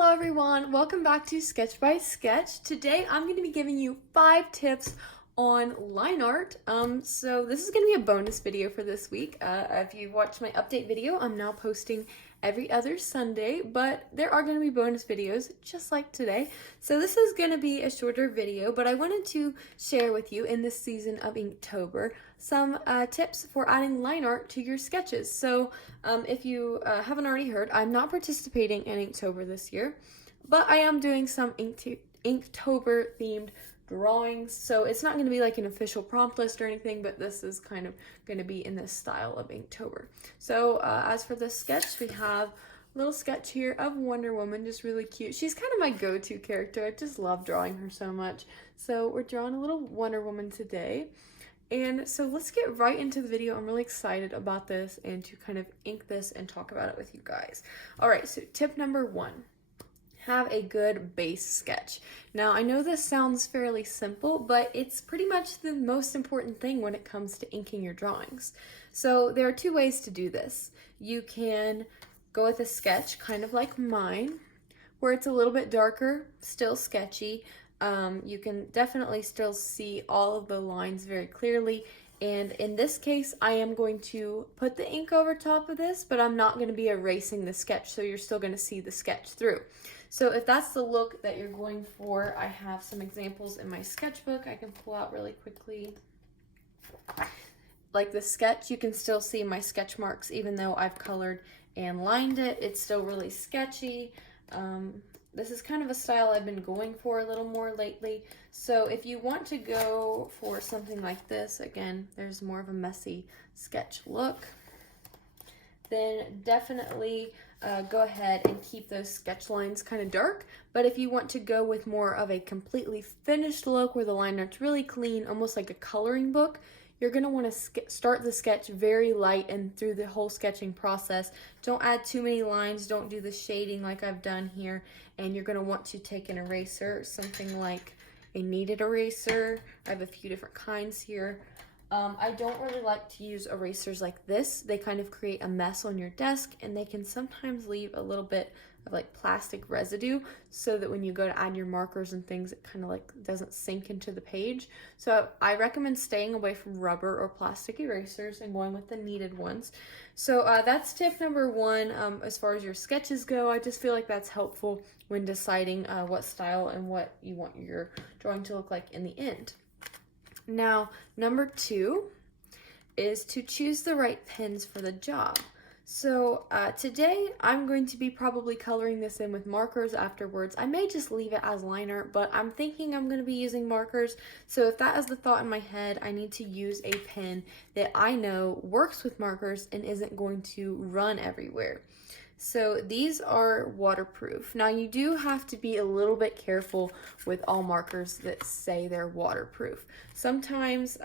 Hello everyone, welcome back to Sketch by Sketch. Today I'm going to be giving you 5 tips on line art. So this is going to be a bonus video for this week. If you watched my update video, I'm now posting every other Sunday, but there are going to be bonus videos just like today. So this is going to be a shorter video, but I wanted to share with you in this season of Inktober some tips for adding line art to your sketches. So if you haven't already heard, I'm not participating in Inktober this year, but I am doing some Inktober themed drawings. So it's not going to be like an official prompt list or anything, but this is kind of going to be in this style of Inktober. So as for the sketch, we have a little sketch here of Wonder Woman, just really cute. She's kind of my go-to character. I just love drawing her so much. So we're drawing a little Wonder Woman today. And so let's get right into the video. I'm really excited about this and to kind of ink this and talk about it with you guys. All right, so tip number 1. Have a good base sketch. Now, I know this sounds fairly simple, but it's pretty much the most important thing when it comes to inking your drawings. So there are 2 ways to do this. You can go with a sketch kind of like mine, where it's a little bit darker, still sketchy. You can definitely still see all of the lines very clearly. And in this case, I am going to put the ink over top of this, but I'm not going to be erasing the sketch, so you're still going to see the sketch through. So if that's the look that you're going for, I have some examples in my sketchbook I can pull out really quickly. Like the sketch, you can still see my sketch marks even though I've colored and lined it. It's still really sketchy. This is kind of a style I've been going for a little more lately. So if you want to go for something like this, again, there's more of a messy sketch look, then definitely go ahead and keep those sketch lines kind of dark. But if you want to go with more of a completely finished look where the line art's really clean, almost like a coloring book, you're going to want to start the sketch very light and through the whole sketching process. Don't add too many lines, don't do the shading like I've done here, and you're going to want to take an eraser, something like a kneaded eraser. I have a few different kinds here. I don't really like to use erasers like this. They kind of create a mess on your desk, and they can sometimes leave a little bit of like plastic residue, so that when you go to add your markers and things, it kind of like doesn't sink into the page. So I recommend staying away from rubber or plastic erasers and going with the kneaded ones. So that's tip number 1. As far as your sketches go, I just feel like that's helpful when deciding what style and what you want your drawing to look like in the end. Now, number 2 is to choose the right pens for the job. So today I'm going to be probably coloring this in with markers afterwards. I may just leave it as line art, but I'm thinking I'm going to be using markers. So if that is the thought in my head, I need to use a pen that I know works with markers and isn't going to run everywhere. So these are waterproof. Now you do have to be a little bit careful with all markers that say they're waterproof. Sometimes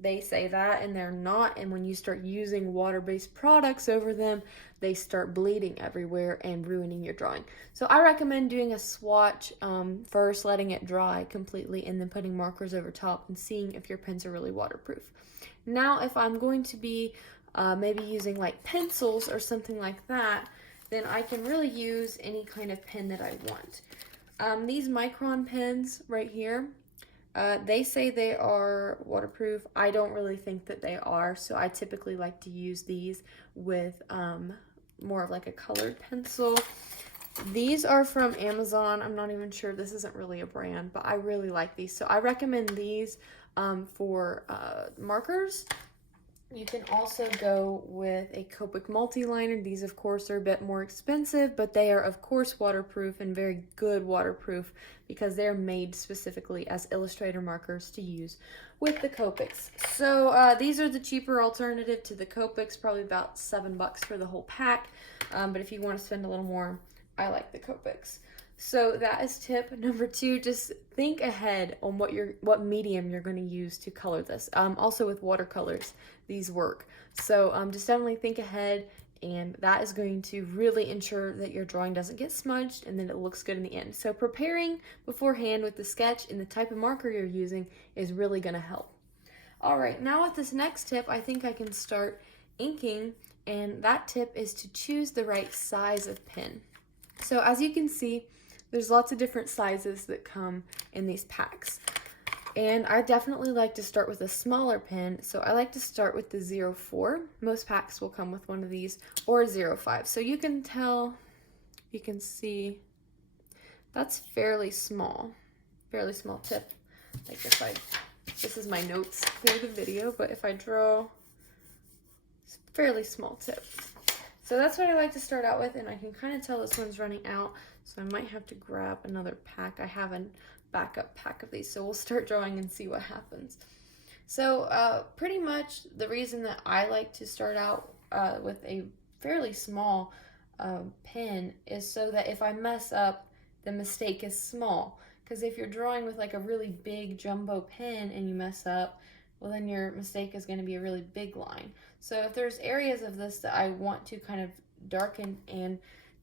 they say that and they're not, and when you start using water-based products over them, they start bleeding everywhere and ruining your drawing. So I recommend doing a swatch first, letting it dry completely, and then putting markers over top and seeing if your pens are really waterproof. Now if I'm going to be maybe using like pencils or something like that, then I can really use any kind of pen that I want. These Micron pens right here, they say they are waterproof. I don't really think that they are, so I typically like to use these with more of like a colored pencil. These are from Amazon. I'm not even sure, this isn't really a brand, but I really like these. So I recommend these for markers. You can also go with a Copic multi-liner. These, of course, are a bit more expensive, but they are, of course, waterproof and very good waterproof because they're made specifically as Illustrator markers to use with the Copics. So these are the cheaper alternative to the Copics, probably about $7 for the whole pack. But if you want to spend a little more, I like the Copics. So that is tip number 2. Just think ahead on what medium you're going to use to color this. Also with watercolors, these work. So just definitely think ahead, and that is going to really ensure that your drawing doesn't get smudged and then it looks good in the end. So preparing beforehand with the sketch and the type of marker you're using is really going to help. All right, now with this next tip, I think I can start inking, and that tip is to choose the right size of pen. So as you can see, there's lots of different sizes that come in these packs. And I definitely like to start with a smaller pen, so I like to start with the 04. Most packs will come with one of these, or 05. So you can tell, you can see, that's fairly small tip. Like if I, this is my notes for the video, but if I draw, it's a fairly small tip. So that's what I like to start out with, and I can kind of tell this one's running out, so I might have to grab another pack. I have a backup pack of these, so we'll start drawing and see what happens. So pretty much the reason that I like to start out with a fairly small pen is so that if I mess up, the mistake is small. Because if you're drawing with like a really big jumbo pen and you mess up, well then your mistake is going to be a really big line. So if there's areas of this that I want to kind of darken and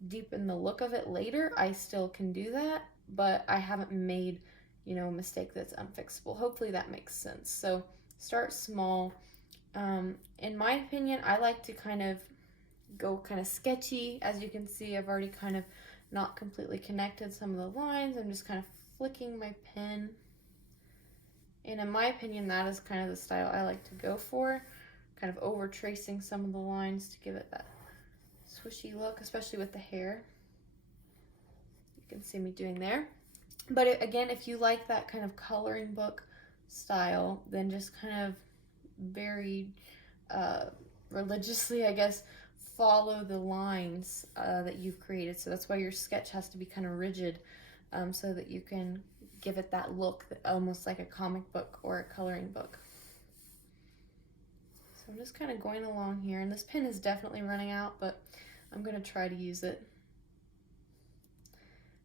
deepen the look of it later, I still can do that, but I haven't made, you know, a mistake that's unfixable. Hopefully that makes sense. So start small. In my opinion, I like to kind of go kind of sketchy. As you can see, I've already kind of not completely connected some of the lines. I'm just kind of flicking my pen. And in my opinion, that is kind of the style I like to go for. Kind of over tracing some of the lines to give it that swishy look, especially with the hair. You can see me doing there. But again, if you like that kind of coloring book style, then just kind of very religiously, I guess, follow the lines that you've created. So that's why your sketch has to be kind of rigid, so that you can give it that look that almost like a comic book or a coloring book. So I'm just kind of going along here, and this pen is definitely running out, but I'm going to try to use it.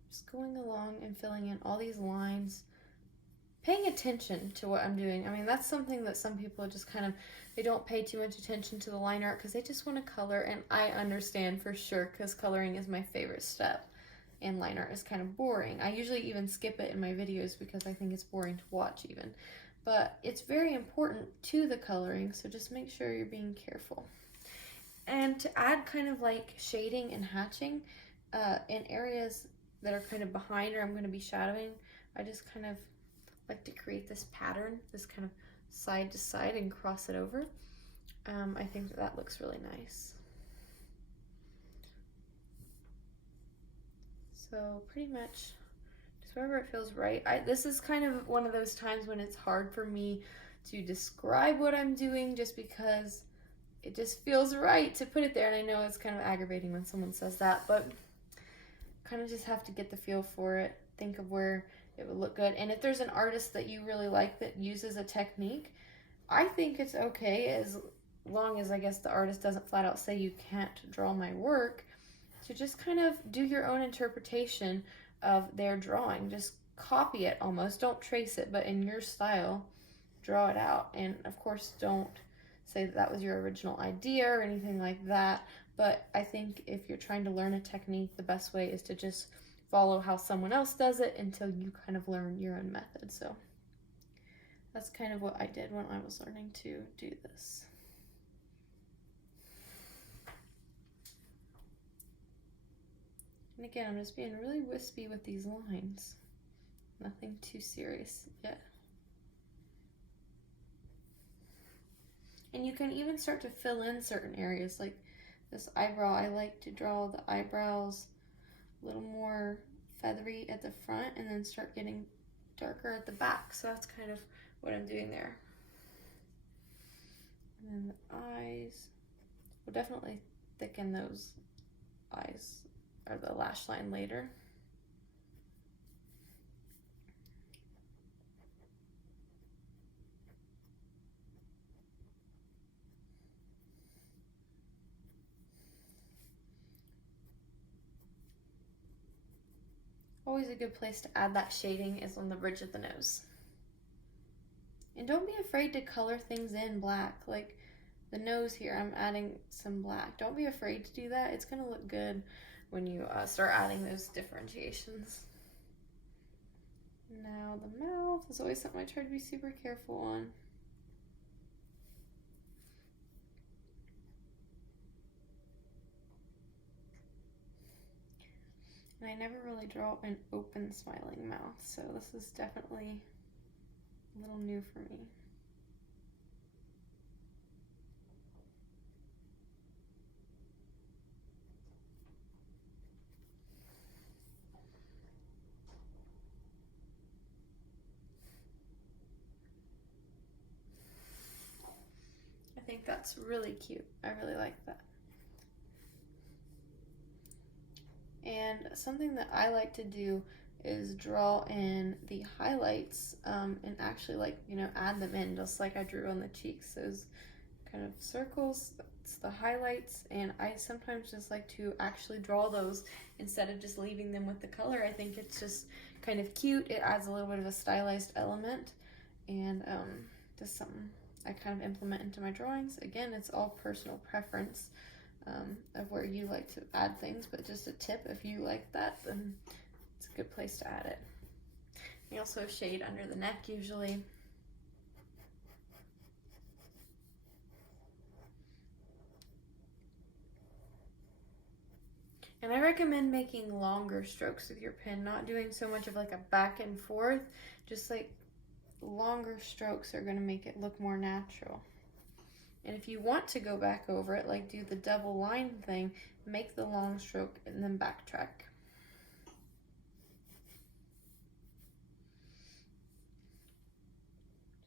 Just going along and filling in all these lines, paying attention to what I'm doing. I mean, that's something that some people just kind of, they don't pay too much attention to the line art because they just want to color, and I understand for sure because coloring is my favorite step and line art is kind of boring. I usually even skip it in my videos because I think it's boring to watch even. But it's very important to the coloring, so just make sure you're being careful. And to add kind of like shading and hatching in areas that are kind of behind or I'm going to be shadowing, I just kind of like to create this pattern, this kind of side to side, and cross it over. I think that looks really nice. So pretty much just wherever it feels right. This is kind of one of those times when it's hard for me to describe what I'm doing just because it just feels right to put it there. And I know it's kind of aggravating when someone says that, but kind of just have to get the feel for it, think of where it would look good. And if there's an artist that you really like that uses a technique, I think it's okay as long as I guess the artist doesn't flat out say you can't draw my work, to just kind of do your own interpretation of their drawing. Just copy it almost. Don't trace it, but in your style, draw it out. And of course, don't say that that was your original idea or anything like that. But I think if you're trying to learn a technique, the best way is to just follow how someone else does it until you kind of learn your own method. So that's kind of what I did when I was learning to do this. And again, I'm just being really wispy with these lines. Nothing too serious yet. And you can even start to fill in certain areas, like this eyebrow. I like to draw the eyebrows a little more feathery at the front and then start getting darker at the back. So that's kind of what I'm doing there. And then the eyes, we'll definitely thicken those eyes or the lash line later. Always a good place to add that shading is on the bridge of the nose. And don't be afraid to color things in black. Like the nose here, I'm adding some black. Don't be afraid to do that. It's gonna look good when you start adding those differentiations. Now the mouth is always something I try to be super careful on. And I never really draw an open smiling mouth, so this is definitely a little new for me. I think that's really cute. I really like that. And something that I like to do is draw in the highlights and actually, like, you know, add them in just like I drew on the cheeks. Those kind of circles, that's the highlights, and I sometimes just like to actually draw those instead of just leaving them with the color. I think it's just kind of cute. It adds a little bit of a stylized element, and just something I kind of implement into my drawings. Again, it's all personal preference of where you like to add things, but just a tip, if you like that, then it's a good place to add it. We also shade under the neck usually. And I recommend making longer strokes with your pen, not doing so much of like a back and forth, just like longer strokes are going to make it look more natural. And if you want to go back over it, like do the double line thing, make the long stroke and then backtrack.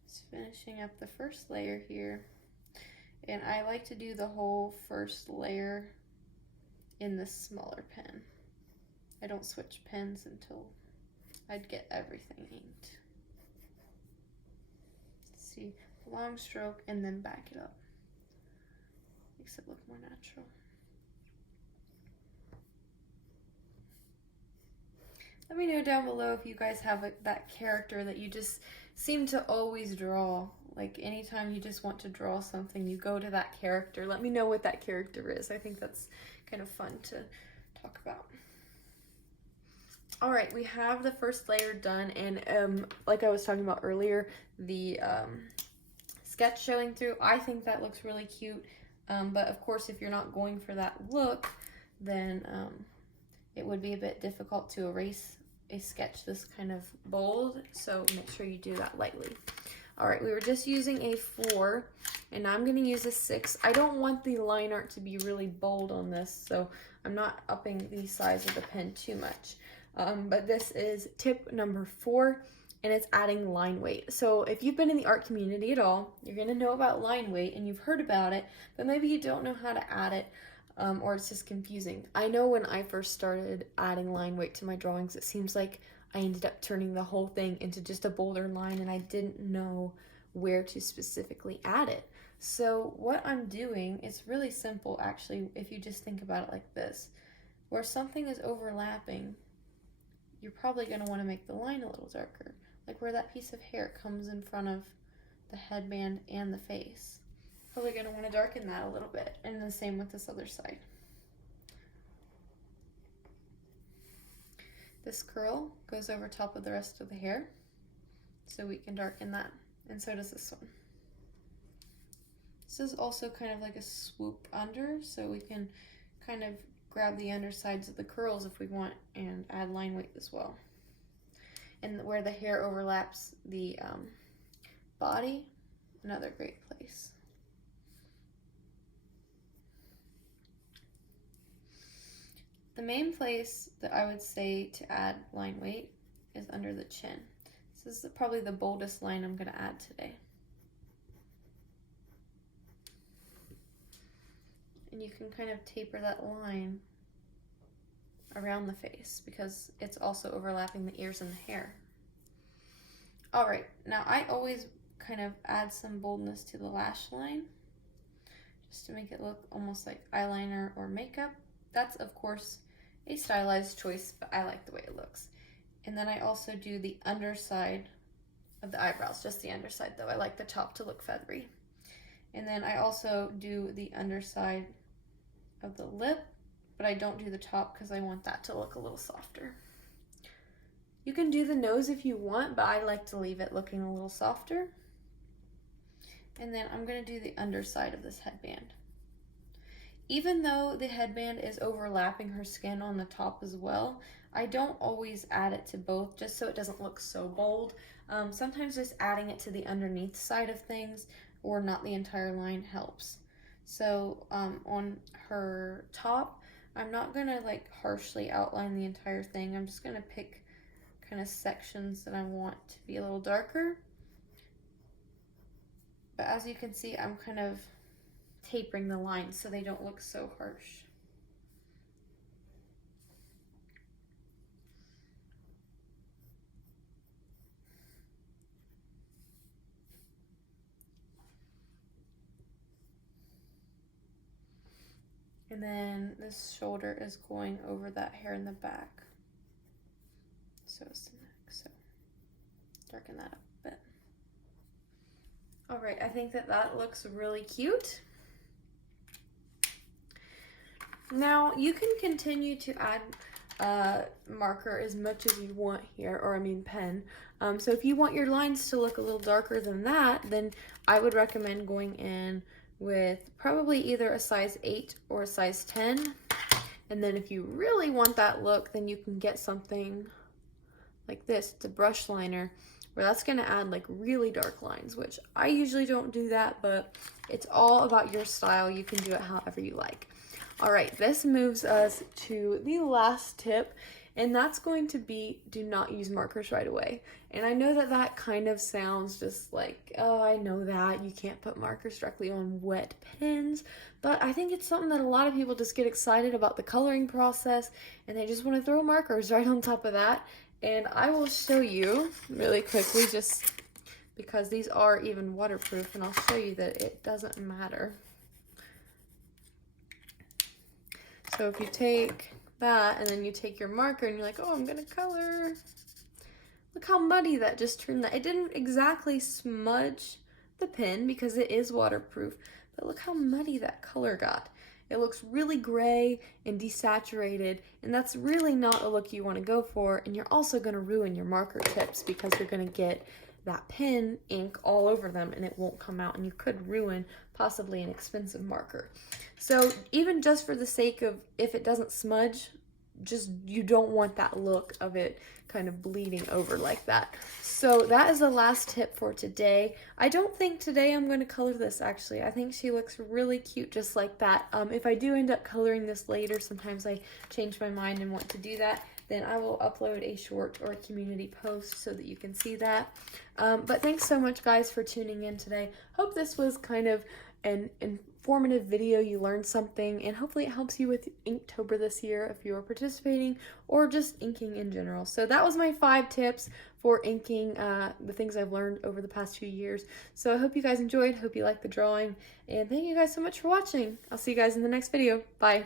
Just finishing up the first layer here. And I like to do the whole first layer in this smaller pen. I don't switch pens until I'd get everything inked. See, long stroke and then back it up. Makes it look more natural. Let me know down below if you guys have that character that you just seem to always draw. Like anytime you just want to draw something, you go to that character. Let me know what that character is. I think that's kind of fun to talk about. All right, we have the first layer done, and like I was talking about earlier, the sketch showing through, I think that looks really cute. But of course, if you're not going for that look, then it would be a bit difficult to erase a sketch this kind of bold, so make sure you do that lightly. All right, we were just using a 4, and now I'm going to use a 6. I don't want the line art to be really bold on this, so I'm not upping the size of the pen too much. But this is tip number 4, and it's adding line weight. So if you've been in the art community at all, you're going to know about line weight, and you've heard about it, but maybe you don't know how to add it, or it's just confusing. I know when I first started adding line weight to my drawings, it seems like I ended up turning the whole thing into just a bolder line, and I didn't know where to specifically add it. So what I'm doing, it's really simple actually, if you just think about it like this. Where something is overlapping, you're probably going to want to make the line a little darker. Like where that piece of hair comes in front of the headband and the face. Probably going to want to darken that a little bit, and the same with this other side. This curl goes over top of the rest of the hair, so we can darken that, and so does this one. This is also kind of like a swoop under, so we can kind of grab the undersides of the curls if we want and add line weight as well. And where the hair overlaps the body, another great place. The main place that I would say to add line weight is under the chin. This is probably the boldest line I'm going to add today. And you can kind of taper that line around the face because it's also overlapping the ears and the hair. All right, now I always kind of add some boldness to the lash line just to make it look almost like eyeliner or makeup. That's, of course, a stylized choice, but I like the way it looks. And then I also do the underside of the eyebrows, just the underside though. I like the top to look feathery. And then I also do the underside of the lip, but I don't do the top because I want that to look a little softer. You can do the nose if you want, but I like to leave it looking a little softer. And then I'm going to do the underside of this headband. Even though the headband is overlapping her skin on the top as well, I don't always add it to both just so it doesn't look so bold. Sometimes just adding it to the underneath side of things or not the entire line helps. So on her top, I'm not gonna like harshly outline the entire thing. I'm just gonna pick kind of sections that I want to be a little darker. But as you can see, I'm kind of tapering the lines so they don't look so harsh. And then this shoulder is going over that hair in the back. So is the neck, so darken that up a bit. All right, I think that looks really cute. Now you can continue to add marker as much as you want here, or I mean pen. So if you want your lines to look a little darker than that, then I would recommend going in with probably either a size 8 or a size 10. And then if you really want that look, then you can get something like this, the brush liner, where that's gonna add like really dark lines, which I usually don't do that, but it's all about your style. You can do it however you like. All right, this moves us to the last tip, and that's going to be do not use markers right away. And I know that that kind of sounds just like, oh, I know that you can't put markers directly on wet pens, but I think it's something that a lot of people just get excited about the coloring process and they just want to throw markers right on top of that. And I will show you really quickly just because these are even waterproof, and I'll show you that it doesn't matter. So if you take that and then you take your marker and you're like, oh, I'm gonna color. Look how muddy that just turned that. It didn't exactly smudge the pen because it is waterproof, but look how muddy that color got. It looks really gray and desaturated, and that's really not a look you want to go for, and you're also going to ruin your marker tips because you're going to get that pen ink all over them and it won't come out, and you could ruin possibly an expensive marker. So even just for the sake of if it doesn't smudge, just you don't want that look of it kind of bleeding over like that. So that is the last tip for today. I don't think today I'm going to color this actually. I think she looks really cute just like that. If I do end up coloring this later, sometimes I change my mind and want to do that, then I will upload a short or a community post so that you can see that. But thanks so much guys for tuning in today. Hope this was kind of an informative video. You learned something, and hopefully it helps you with Inktober this year if you are participating or just inking in general. So that was my 5 tips for inking, the things I've learned over the past few years. So I hope you guys enjoyed, hope you liked the drawing, and thank you guys so much for watching. I'll see you guys in the next video. Bye.